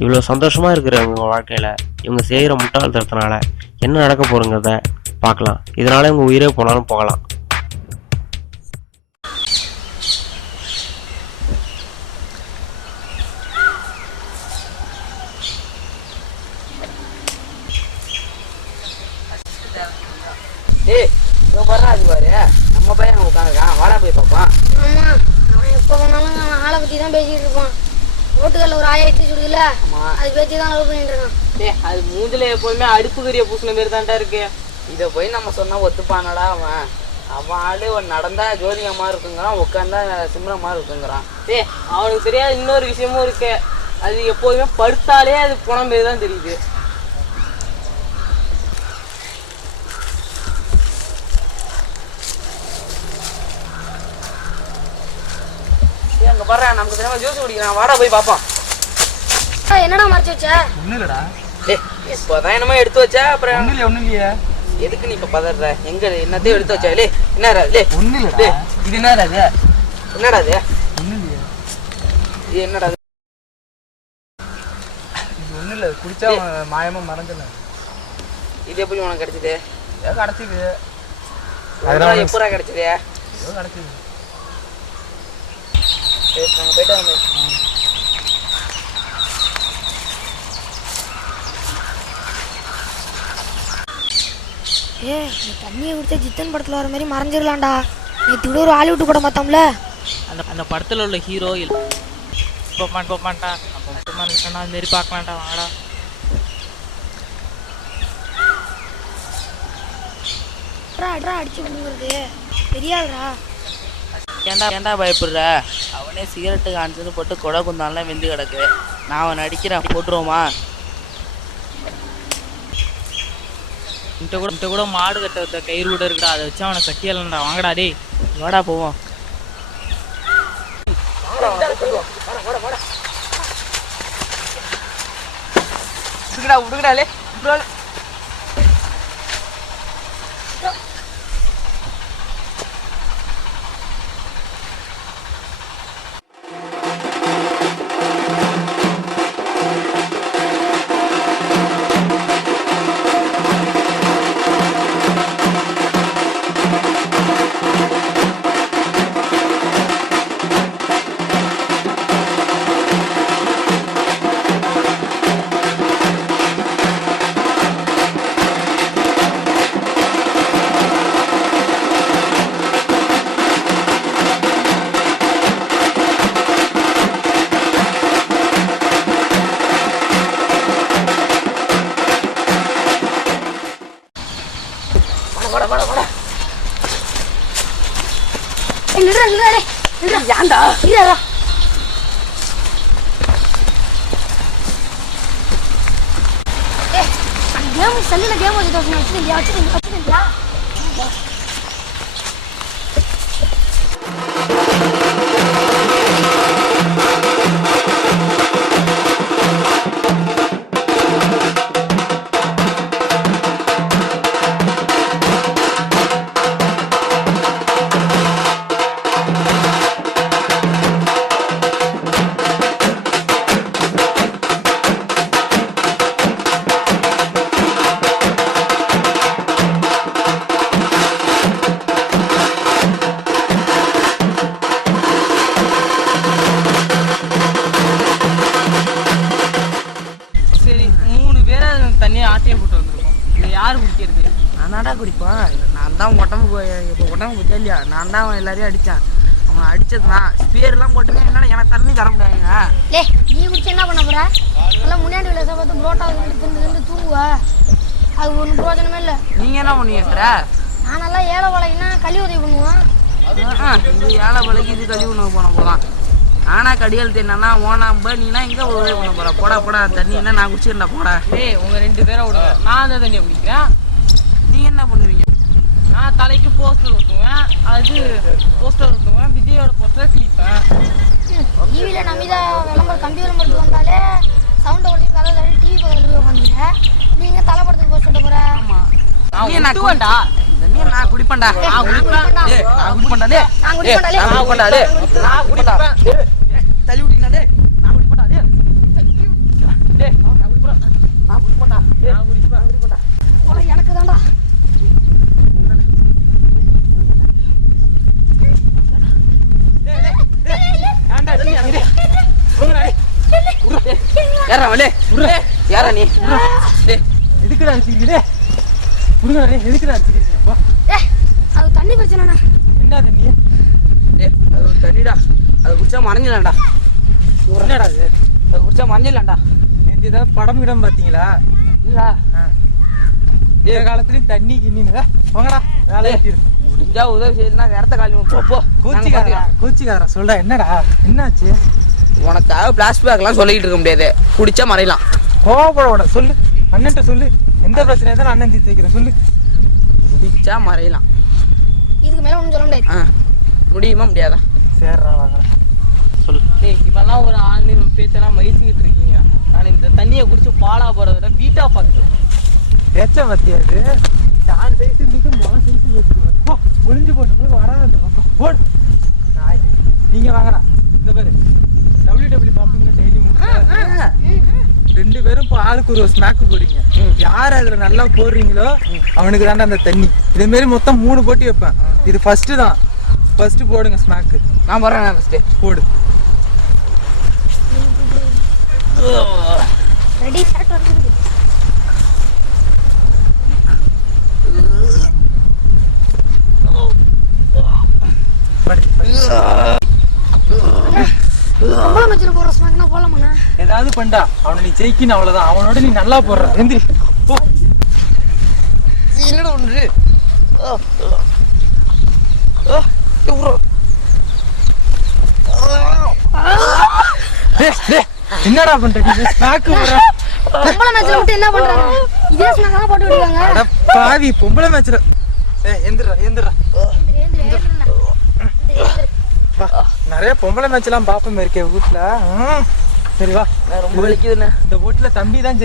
இவ்வளோ சந்தோஷமாக இருக்கிற உங்கள் வாழ்க்கையில் இவங்க செய்கிற முட்டாள்தனத்தினால என்ன நடக்க போகிறங்கிறத பார்க்கலாம். இதனால் இவங்க உயிரே போனாலும் போகலாம். நம்ம பையன் உட்காந்துருக்கான், வாடா போய் பார்ப்பான். ஆமா, அவன் எப்போ போனாலும் அவன் ஆளை பற்றி தான் பேசிட்டு இருப்பான். ரோட்டுகளில் ஒரு ஆயிரத்தி சுடுதுல, அது பேச்சு தான் லவ் பண்ணிட்டு இருக்கான். அது மூஞ்சில எப்போதுமே அடுப்புக்கறிய பூசின மாரி தான்டா இருக்கு. இதை போய் நம்ம சொன்னா ஒத்துப்பானடா அவன்? அவன் ஆளு நடந்தா ஜோதிகமா இருக்குங்கிறான், உட்காந்தா சிம்ரமா இருக்குங்கிறான். அவனுக்கு தெரியாது இன்னொரு விஷயமும் இருக்கு. அது எப்போதுமே படுத்தாலே அது போன மாரி தான் தெரியுது. அங்க பாரு, நமக்கு தெரியாம ஜூஸ் குடிக்கிறான், வாடா போய் பாப்போம். என்னடா மறைச்சு வச்ச? ஒண்ணு இல்லடா. இப்பதான் என்னமோ எடுத்து வச்சா, அப்புறம் ஒண்ணு இல்லையா? எதுக்கு நீ இப்ப பதற? எங்க என்னத்தையும் எடுத்து வச்சா? லே என்னடா லே? ஒண்ணு இல்லடா. இது என்னடா இது? என்னடா இது? ஒண்ணு இல்லையா? இது என்னடா இது? இது ஒண்ணு இல்ல, குடிச்சா மாயமா மறந்துடலாம். இது எப்படி உனக்கு கிடைச்சது? ஏதோ கிடைச்சிது. அதெல்லாம் எப்படா கிடைச்சது? ஏதோ கிடைச்சிது. நாங்க போயிட்டு வாங்க. இந்த தண்ணியை குடிச்சா ஜித்தன் படத்தில் வர மாதிரி மறைஞ்சிடலாம்டா. நேற்று கூட ஒரு ஹாலிவுட் படம் பார்த்தோம்ல, அந்த படத்தில் உள்ள ஹீரோ போமாட்டா. அப்போ மட்டுமா இருக்கா அது மாரி பார்க்கலாம்டா, வாடா. அடிச்சு விடுங்கிறது தெரியாதுடா. ஏன்டா பயப்படுற? அவனே சிகரெட்டு காணிச்சுன்னு போட்டு கொடை குந்தாலாம் வெந்து கிடக்கு. நான் அவன் அடிக்கிறேன், போட்டுருவோமா? இன்ட்ட கூட மாடு கட்ட கயிறு கூட இருக்குடா, அதை வச்சு அவனை கட்டியலண்டா. வாங்கடா டேய், வாடா போவோம். விடுங்கடாலே. ஏன்டா செல்லுல கேம் வச்சுருந்தா யாரு குடிக்கிறது? நான்டா குடிப்பான். நான் தான் உடம்பு இப்போ உடம்பு குடிச்சா இல்லையா, நான் தான் அவன் எல்லாரையும் அடித்தான். அவனை அடிச்சதுனா ஸ்பியர்லாம் போட்டுருக்கேன். என்னடா எனக்கு தண்ணி தர முடியாதுங்க. நீ குடிச்சு என்ன பண்ண போற? எல்லாம் முன்னாடி விளையாட பார்த்து புரோட்டா தின்னு தூங்குவ, அது ஒன்றும் பிரயோஜனமே இல்லை. நீங்கள் என்ன பண்ணுவீங்க சார்? நானெல்லாம் ஏழை வளைக்குன்னா கழி உதவி பண்ணுவேன். இது ஏழை வளைக்கு, இது கழிவு உணவு போன போதான். ஆனால் கடியால் என்னன்னா ஓனாம்ப நீனா இங்கே உதவி பண்ண போற? போடா தண்ணி என்ன நான் குடிச்சுட்டா போடா. உங்க 2 பேரை விடுங்க, நான் அந்த தண்ணியை குடிக்கிறேன். நீங்கள் என்ன பண்ணுவீங்க? நான் தலைக்கு போஸ்டர் ஊற்றுவேன், போஸ்டர் ஊற்றுவேன், விஜயோட போஸ்டர் கிளிப்பேன். டிவியில் நமிதா கம்பி விளம்பரத்துக்கு வந்தாலே சவுண்டை உடச்சி கதை தள்ளி டிவி பக்கத்தில் போய் உட்காந்துங்க. நீங்கள் தலைப்படத்துக்கு போஸ்ட் சொல்ல போகிற? ஆமாம், நான் குடிப்பேன்டா. நான் குடிப்பேன்டா. தள்ளி விட்டீங்கன்னா குடிப்பா நான் குடிப்பா போல எனக்கு தான்டா. யாரா வலே யாரா நீ எதுக்குடா அடிச்சுக்கிறீங்க? முருகனே எதுக்குடா அடிச்சுக்கிறீங்க? அது தண்ணி பிரச்சனைண்ணா. என்ன தண்ணி? அது ஒரு தண்ணிடா, அதை குடிச்சா மறைஞ்சிடலாம்டா. என்னடா இது? அதை குடிச்சா மறைஞ்சிடலாம்டா. நேற்று ஏதாவது படம் கிடம் பார்த்தீங்களா? இல்லடா இந்த காலத்துலயும் தண்ணி கிண்ணின்னு வாங்கடா வேலை முடிஞ்சா உதவி செய்யலாம். இடத்த காலி போ. கோச்சிக்காரா சொல்றா. என்னடா என்னாச்சு? உனக்காக பிளாஸ்பேக்லாம் சொல்லிக்கிட்டு இருக்க முடியாது. குடிச்சா மறையலாம். கோவப்பட சொல்லு, அண்ணன்ட்ட சொல்லு. எந்த பிரச்சனை இருந்தாலும் அண்ணன் தீர்த்து வைக்கிறேன் சொல்லு. குடிச்சா மறையலாம். இதுக்கு மேல ஒன்றும் சொல்ல முடியாது. முடியுமா முடியாதா? சரிடா வாங்க சொல்லு. டேய் இவெல்லாம் ஒரு ஆள் பேச்செல்லாம் மயிச்சுக்கிட்டு இருக்கீங்க. நான் இந்த தண்ணியை குடிச்சு பாலா போறத விட வீட்டா பார்க்குறேன். பேச்ச பத்தியாது நான் சைஸ் இருந்துட்டு மொழ சைஸ் வச்சுருவேன். போ ஒளிஞ்சு போட்டு வராது அந்த பக்கம் போடு. நாய் நீங்க வாங்கடா. இந்த பேரு WW பார்ப்பீங்களா டெய்லி ரெண்டு பேரும் இப்போ ஆளுக்கு ஒரு ஸ்நாக்கு போடுறீங்க. யார் அதில் நல்லா போடுறீங்களோ அவனுக்கு தாண்டா அந்த தண்ணி. இதே மாதிரி மொத்தம் 3 போட்டி வைப்பேன். இது ஃபர்ஸ்ட்டு தான். ஃபர்ஸ்ட்டு போடுங்க ஸ்நாக்கு. நான் போடுறேன். ஃபர்ஸ்ட்டு போடு. ரெடி ஸ்டார்ட் வந்துருக்கு. பொம்பளை மச்சில போடுற ஸ்நாக்னா போடலாமாண்ணா? ஏதாவது பண்ணா அவனை நீ ஜெயிக்கணும், அவ்வளோதான். அவனோட நீ நல்லா போடுற. எந்திரி போ. என்னடா ஒன்று என்னடா பண்ற நீ? ஸ்நாக்கு போடுற. பொம்பளை மச்சில விட்டு என்ன பண்றாங்க? இதே ஸ்நாக் தான் போட்டு விடுவாங்க. அட பாவி பொம்பளை மேட்ச்ல. எந்திரா வா. நிறைய பொம்பளை மேட்ச்லாம் பாப்பமே இருக்கே வீட்டுல. சரி வா. ரொம்ப வலிக்குதுண்ணே. இந்த வீட்டுல தம்பி தான்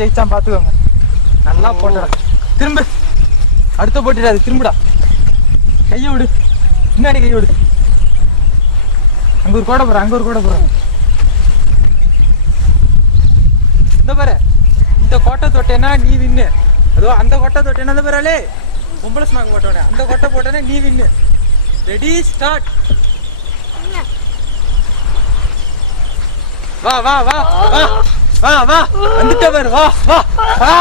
ஜெயிச்சான் பாத்துக்கோங்க. நல்லா போட்டா. திரும்ப அடுத்த போட்டிடாது. திரும்புடா. கையை விடு. பின்னாடி கையை விடு. அங்க ஒரு கோடை போறேன். இந்த பாரு, இந்த கோட்டை தொட்டேன்னா நீ வின்னு. அதோ அந்த கொட்டை தொட்டேன்னா அந்த பாரு பொம்பளை ஸ்நாக் போட்டோன்னே அந்த கொட்டை போட்டோன்னே நீ வின்னு. Ready start. வா வா வா வா வா வா வந்துட்ட பாரு. வா வா வா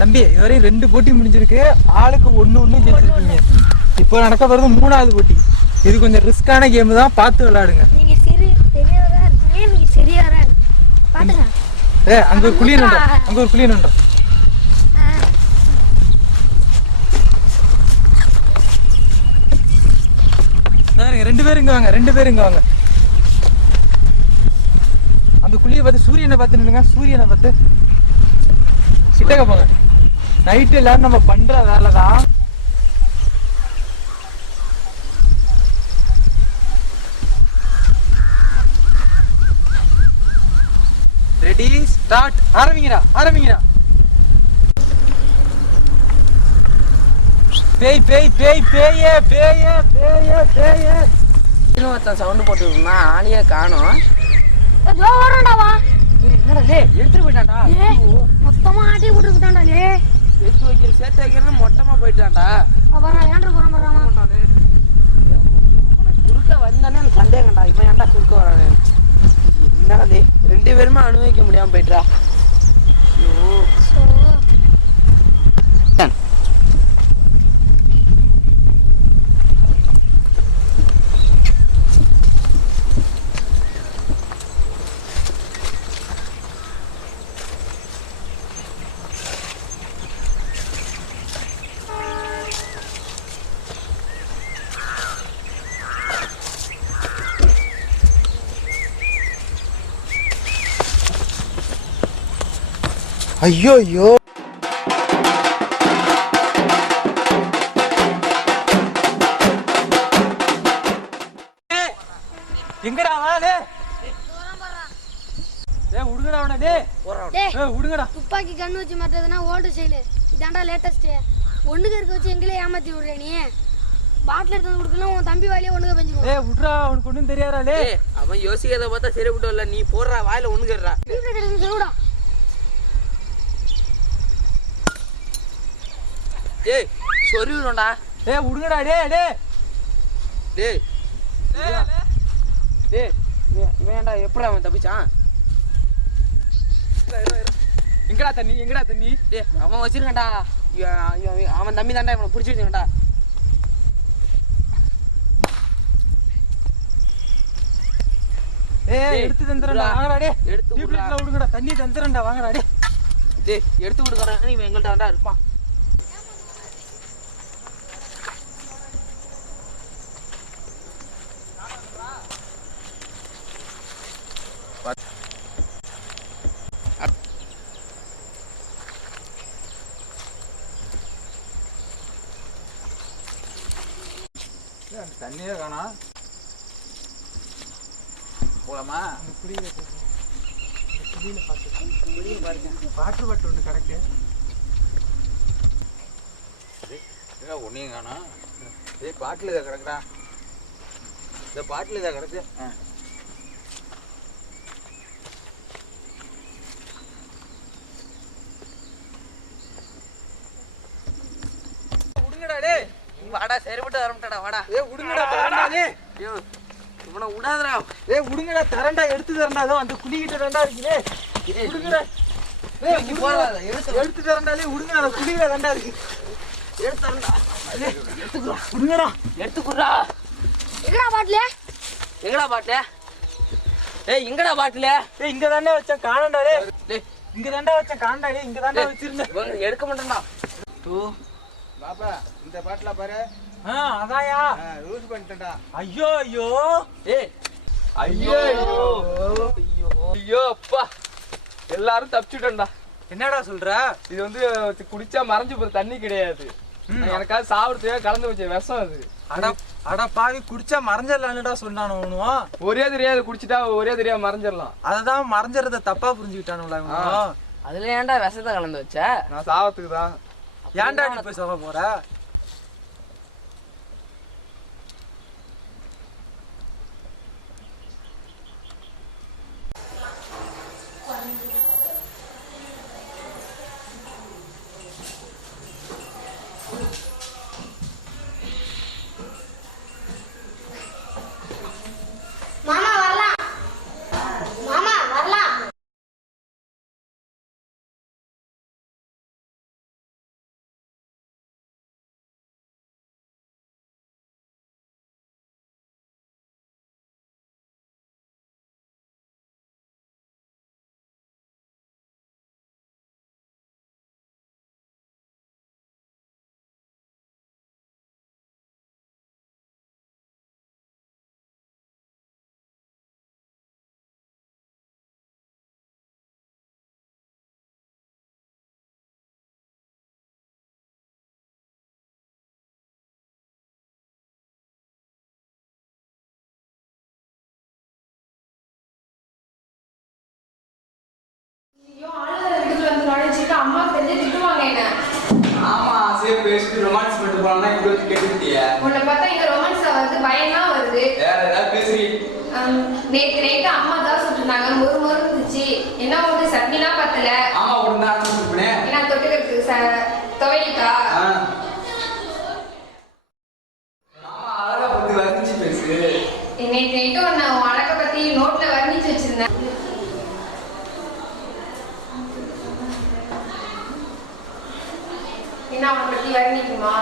தம்பி. இதுவரையும் 2 போட்டி முடிஞ்சிருக்கு. ஆளுக்கு ஒண்ணு ஜெயிச்சிருக்கீங்க. இப்போ நடக்க போறது 3வது போட்டி. இது கொஞ்சம் ரிஸ்கான கேம் தான். பார்த்து விளையாடுங்க. நீங்க பெரியவரா இருக்கீங்க. நீங்க சரியாரா பாத்துங்க. அங்க ஒரு குளியல் நன்ற. ரெண்டு பேரும் இங்க வாங்க. அந்த குழியை பார்த்து சூரியனை பார்த்து நில்லுங்க. சூரியனை பார்த்து கிட்டக்க போங்க. நைட்டு எல்லாரும் நம்ம பண்ற வேலை தான். Ready start. ஆரம்பிங்கடா. இன்னொருத்தன் சவுண்டு போட்டுருக்குன்னா ஆளையே காணும். எடுத்துட்டு போயிட்டான்டா. மொத்தமா ஆட்டி போட்டுக்கிட்டான்டா. சேர்த்து வைக்கிறது மொட்டமா போயிட்டான்டா. குறுக்க வந்தானே எனக்கு சந்தேகம்டா. இவன் ஏன்டா குறுக்க வரானே? என்னடா 2 பேருமே அனுபவிக்க முடியாம போயிட்டா. ஐயோ எங்கடா வாடே? உடுங்கடா அவனே. உடுங்கடா. துப்பாக்கி கண்ணு வச்சு மாட்டதுன்னா ஓல்டு ஸ்டைலு. இதாண்டா லேட்டஸ்ட். ஒண்ணுக்கு இருக்க வச்சு எங்களே ஏமாத்தி விடுற நீ. பாட்டில் எடுத்து வந்து கொடுக்கணும் உன் தம்பி வாயிலே ஒண்ணுங்க பெஞ்சிருவோம். ஏய் விட்றா, அவனுக்கு ஒன்றும் தெரியாதாலே. அவன் யோசிக்கிறத பார்த்தா சரி விட்டு வரல, நீ போடுறா வாயில ஒண்ணுக்கிறா. சொல்லுடா. ஏய் சொருவிடும்டா. ஏய் விடுங்கடா. டேய் டேய் டேய் டேய் இவன் ஏன்டா எப்படி அவன் தப்பிச்சான்? எங்கடா தண்ணி? டேய் அவன் வச்சிருக்கேன்டா, அவன் தம்பி தான்டா இவனை பிடிச்சி வச்சுக்கண்டா. ஏய் எடுத்து தந்துறேன்டா, வாங்கடா டேய். எடுத்து டீப்ளேட்ல விடுங்கடா, தண்ணி தந்துறேன்டா, வாங்கடா டேய். டேய் எடுத்து கொடுக்குறான், இவன் எங்கள்கிட்ட தான்டா இருப்பான். தண்ணியே காணா. போலாமா? பாட்டு பாட்டு ஒன்று கிடக்கு. ஒன்றையும் காணா. இதே பாட்டில் இதை கிடக்குடா. இந்த பாட்டில் இதை கிடக்கு. விடுங்கடா டேய், வாடா சரிப்பட்டு வரமாட்டடா வாடா. ஏய் விடுங்கடா, தரேன்டா டேய். ஐயோ இவனை விடாதடா. ஏய் விடுங்கடா, தரேன்டா, எடுத்து தரேன்டா. அதோ அந்த குழிகிட்ட தான்டா இருக்குது. விடுங்கடா. ஏய் விடுங்கடா, எடுத்து தரேன்டா. விடுங்கடா, அந்த குழியில தான்டா இருக்கு. எடுத்து தரேன்டா. விடுங்கடா. எடுத்துக்குறா. எங்கடா பாட்டில்? எங்கடா பாட்டில? ஏய் எங்கடா பாட்டில? ஏய் இங்க தான்டா வச்சேன், காணண்டா டேய். டேய் இங்க தான்டா வச்சேன், காணண்டா டேய். இங்க தான்டா வச்சிருந்தேன். இவன் எடுக்க மாட்டேன்டா. பாப்பா இந்த பாட்டில் பாரு. அதான்யா. யூஸ் பண்ணிட்டேன்டா. ஐயோ ஐயோ. ஏய் ஐயோ ஐயோ ஐயோ அப்பா, எல்லாரும் தப்பிச்சுட்டோம்டா. என்னடா சொல்ற? இது வந்து குடிச்சா மறைஞ்சு போற தண்ணி கிடையாது, எனக்காவது சாப்பிடுறதுக்காக கலந்து வச்ச விஷம் அது. அட பாவி, குடிச்சா மறைஞ்சிடலான்னுடா சொன்னானுவனும். ஒரே தெரியாது குடிச்சிட்டா ஒரே தெரியாது மறைஞ்சிடலாம். அததான் மறைஞ்சிடறத தப்பா புரிஞ்சுக்கிட்டானுங்களா இவனும். அதுல ஏன்டா விஷத்தை கலந்து வச்ச? நான் சாவத்துக்கு தான். ஏன்டா நீ போய் சொல்ல போற? மாமா வரலாம். மாமா வரலாம். அம்மாவுக்கு தெரிஞ்சு திட்டுவாங்க என்ன. ஆமா சரி பேசிட்டு ரொமான்ஸ் பண்ணிட்டு போனா இப்படி வந்து கேட்டுட்டியா? உன்னை பார்த்தா இங்க ரொமான்ஸ் வருது, பயம்லாம் வருது. வேற ஏதாவது பேசுறீ? நேத்து நைட்டு அம்மா தான் சுட்டுனாங்க, மொறு இருந்துச்சு. என்ன ஒன்று சட்னிலாம் பத்தல. ஆமா உடனே ஆரம்பிச்சுப்பேன். என்ன தொட்டுக்கிறதுக்கு துவையலுக்கா? ஆமா அழகா பத்தி வர்ணிச்சு பேசு. நேத்து நைட்டு உன்னை அழகை பத்தி நோட்ல வர்ணிச்சு வச்சிருந்தேன். என்ன அவனை பத்தி வர்ணிக்குமா?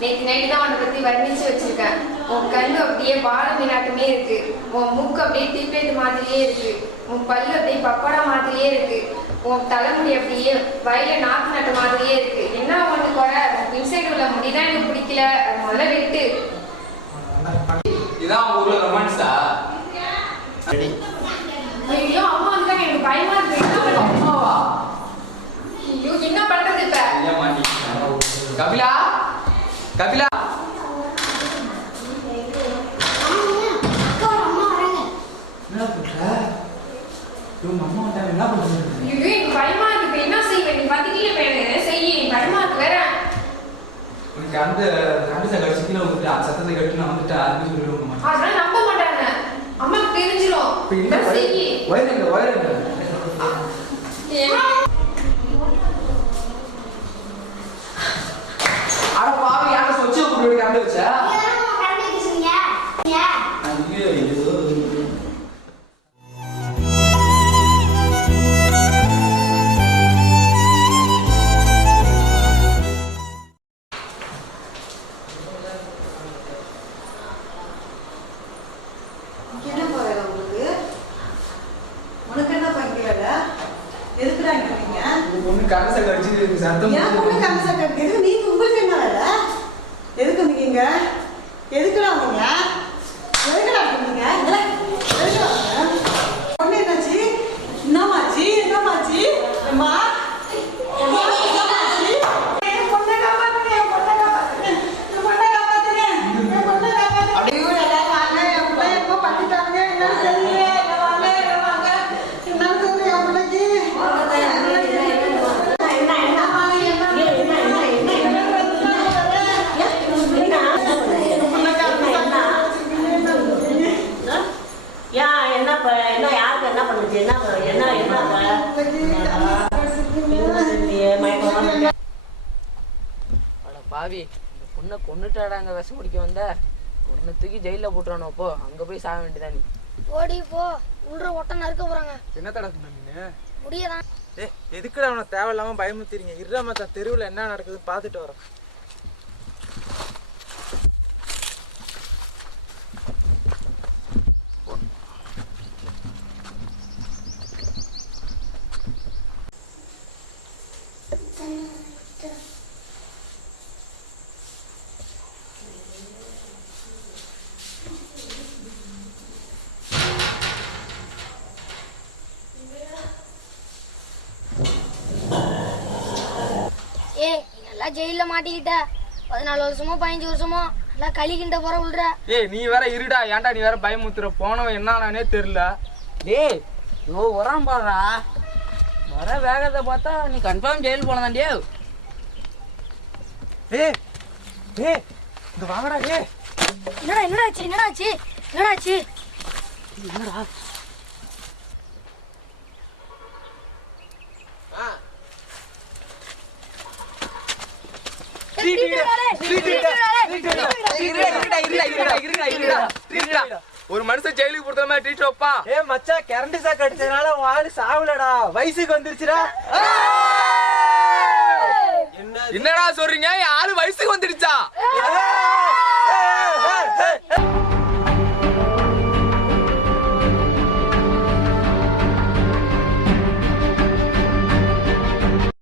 நேற்று நைட்டு தான் அவனை பத்தி வர்ணிச்சு வச்சிருக்கேன். உன் கண்ணு அப்படியே பால மீனாட்டமே இருக்கு, உன் மூக்கு அப்படியே டிப்ளேட் மாதிரியே இருக்கு, உன் பல்லு அப்படியே பக்கோடா மாதிரியே இருக்கு, உன் தலைமுடி அப்படியே வயல நாக்கு நட்ட மாதிரியே இருக்கு. என்ன ஒன்று குறை, இன்சைடு உள்ள முடிதான் எனக்கு பிடிக்கல, அது முதல்ல வெட்டு. இதான் ஊர்ல ரொமான்ஸா? ஐயோ அம்மா வந்துட்டாங்க, எனக்கு பயமா இருக்கு. என்ன பண்ணுவா? ஐயோ என்ன பண்றது இப்ப? கபிலா கபிலா என்ன பண்ற? இவங்க அம்மா வந்தாங்க, என்ன பண்றது? ஐயோ எனக்கு பயமா இருக்கு. என்ன செய்வேன்? நீ பார்த்துட்டே பயணம் செய்ய பயமா இருக்கு வேற. எனக்கு அந்த கண்டு கடிச்சு கீழே வந்துட்டு அந்த சத்தத்தை கட்டு நான் வந்துட்டு யாருக்கும் சொல்லிடுவோம். அதெல்லாம் நம்ப மாட்டாங்க. அம்மாக்கு தெரிஞ்சிரும். இப்போ என்ன வயலுங்க அட பாவி யாரை சொச்சு கூப்பிட்டு கண்டு வச்சா பொண்ணு கரசை கடிச்சு சத்தம் நீங்க உங்களுக்கு என்ன வேலை? எதுக்கு வந்தீங்க? எதுக்குடா வந்தீங்க? எதுக்குடா வந்தீங்க? பொண்ணு என்னாச்சு? என்னமாச்சு? என்னமாச்சு? அம்மா பாவி, இந்த பொண்ணை கொண்டுட்டாடாங்க விஷம் குடிக்க வந்த பொண்ணை தூக்கி ஜெயிலில் போட்டுறானோ. அப்போ அங்கே போய் சாக வேண்டியதான் நீ. ஓடி போ, உள்ள ஒட்ட நறுக்க போறாங்க. என்ன தடை சொன்னீங்க? முடியதான். எதுக்குடா அவனை தேவையில்லாம பயமுறுத்துறீங்க? இருடா மச்சான், தெருவில் என்ன நடக்குதுன்னு பார்த்துட்டு வரோம். ஜெயில மாட்டிக்கிட்ட 14 வருஷமோ 15 வருஷமோ நல்லா கழிக்கின்ற போற விடுற. நீ வேற இருடா, ஏன்டா நீ வேற பயமுத்துற? போனவன் என்னன்னே தெரியல. டேய் யோ வரான் பாடுறா. வர வேகத்தை பார்த்தா நீ கன்ஃபார்ம் ஜெயில் போனதாண்டியே. இந்த வாங்கடா. என்னடாச்சு? என்னடா ஒரு மனுஷன் ஜெயிலுக்கு போடுற மாதிரி ட்ரீட் வைப்பா. மச்சான், கரண்ட் ஷாக் அடிச்சதுனால வாழு சாவலடா, வயசுக்கு வந்துருச்சுடா. என்னடா சொல்றீங்க?